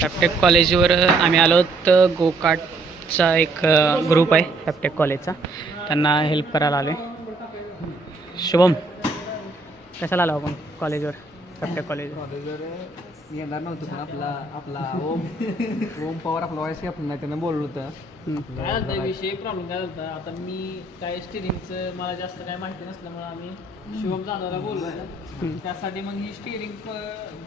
फॅपटेक कॉलेजवर आम्ही आलो तर गोकाटचा एक ग्रुप आहे फॅपटेक कॉलेजचा, त्यांना हेल्प करायला आलो आहे. शुभम, कशाला आलो आपण कॉलेजवर? फॅपटेक कॉलेजवर येणार नव्हतं, पण आपला ओम पवार आपला व्हायस आपण नाही त्यानं बोललो होतं. काय झालं विषय प्रॉब्लेम काय झाला आता मी काय स्टिअरिंगचं मला जास्त काय माहिती नसल्यामुळे आम्ही शिवम जाधवला बोललो त्यासाठी मग ही स्टिअरिंग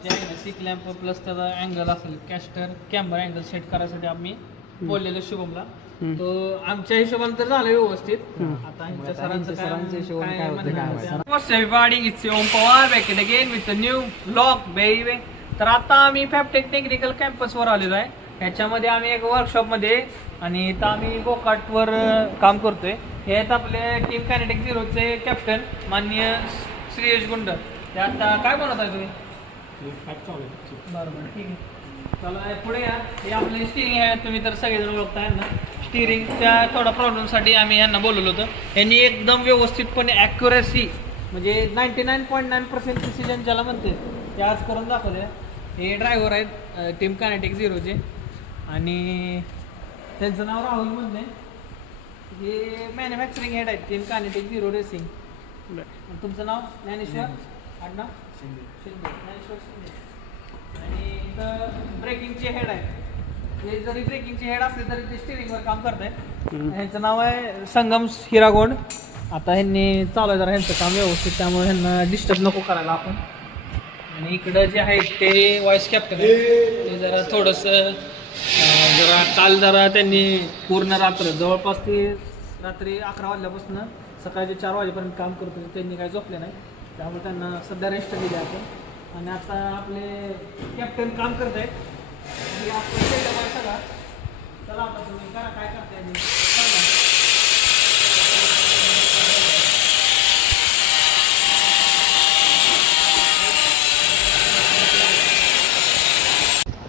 जे आहे ना सिक लॅम्प प्लस त्याचा अँगल असेल कॅस्टर कॅमेरा अँगल सेट करायसाठी आम्ही बोललेलो शिवमला. तो आमच्या हिशोबाने तर झालं व्यवस्थित. आता ह्यांच्या सरांच्या हिशोबाने काय होतं everybody, it's Om Pawar back again with the new vlog baby. तर आता आम्ही फॅपटेक टेक्निकल कॅम्पसवर आलेलो आहे. ह्याच्यामध्ये आम्ही एक वर्कशॉपमध्ये आणि इथं आम्ही गोकाटवर काम करतोय. हे आहेत आपले टीम कायनेटिक झिरोचे कॅप्टन माननीय श्रीयश गुंड. ते आता काय बनवत आहे तुम्ही? बरोबर, ठीक आहे. चला पुढे या. हे आपले स्टिअरिंग आहे, तुम्ही तर सगळेजण ओळखताय ना. स्टिअरिंगच्या थोडा प्रॉब्लेमसाठी आम्ही यांना बोलवलं होतं. यांनी एकदम व्यवस्थितपणे ॲक्युरेसी म्हणजे 99.9% प्रिसिजन ज्याला म्हणते ते आज करून दाखवले. हे ड्रायव्हर आहेत टीम कायनेटिक झिरोचे आणि त्यांचं नाव राहुल म्हणणे. हे मॅन्युफॅक्चरिंग हेड आहेत टीम कायनेटिक झिरो रेसिंग. तुमचं नाव? ज्ञानेश्वर आडनाव शिंदे. ज्ञानेश्वर शिंदे. आणि इथं ब्रेकिंगचे हेड आहे. हे जरी ब्रेकिंगचे हेड असले तरी ते स्टिअरिंगवर काम करत आहेत. ह्यांचं नाव आहे संगम हिरागोंड. आता ह्यांनी चालू आहे जरा ह्यांचं काम व्यवस्थित, त्यामुळे ह्यांना डिस्टर्ब नको करायला आपण. आणि इकडं जे आहेत ते व्हॉइस कॅप्टन आहे. ते जरा थोडंसं जरा काल जरा त्यांनी पूर्ण रात्र जवळपास ते रात्री 11 वाजल्यापासून सकाळचे 4 वाजेपर्यंत काम करत होते. त्यांनी काही झोपले नाही, त्यामुळे त्यांना सध्या रेस्ट दिली आपण. आणि आता आपले कॅप्टन काम करत आहेत. सगळा चला आता तुम्ही करा काय करताय.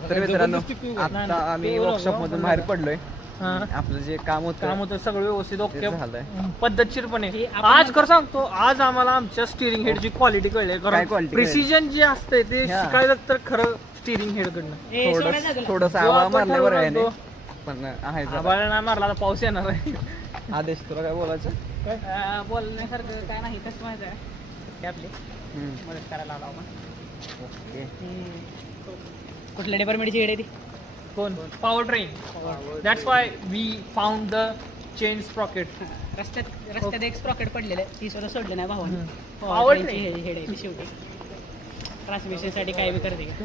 तर मित्रांनो आता आम्ही वर्कशॉप मधून बाहेर पडलोय. आपलं जे काम होतं सगळं व्यवस्थित ओके झालंय पद्धतशीरपणे. आज कर सांगतो, आज आम्हाला आमच्या स्टिअरिंग हेडची क्वालिटी कळली. प्रिसिजन जे असते ते शिकायला तर खरं स्टिअरिंग हेड कडनं थोडस आवाज मारल्यावर आहे ना, पण आहे आबाळ नाही मारला तर पाऊस येणार आहे. आदेश तुला काय बोलायचं? बोलण्यासारखं काय नाही, कसं माहिती आहे ते आपली मदत करायला आलो आपण. ओके. कुठल्या डिपार्टमेंटची हेड आहे ती? कोण? Power train. That's why we found the chain sprocket. रस्त्यात एक स्प्रॉकेट पडलेलं आहे, ती सुद्धा सोडलं नाही भावाने. पॉवर हेड आहे ती शेवटी ट्रान्समिशनसाठी काय बी करते का.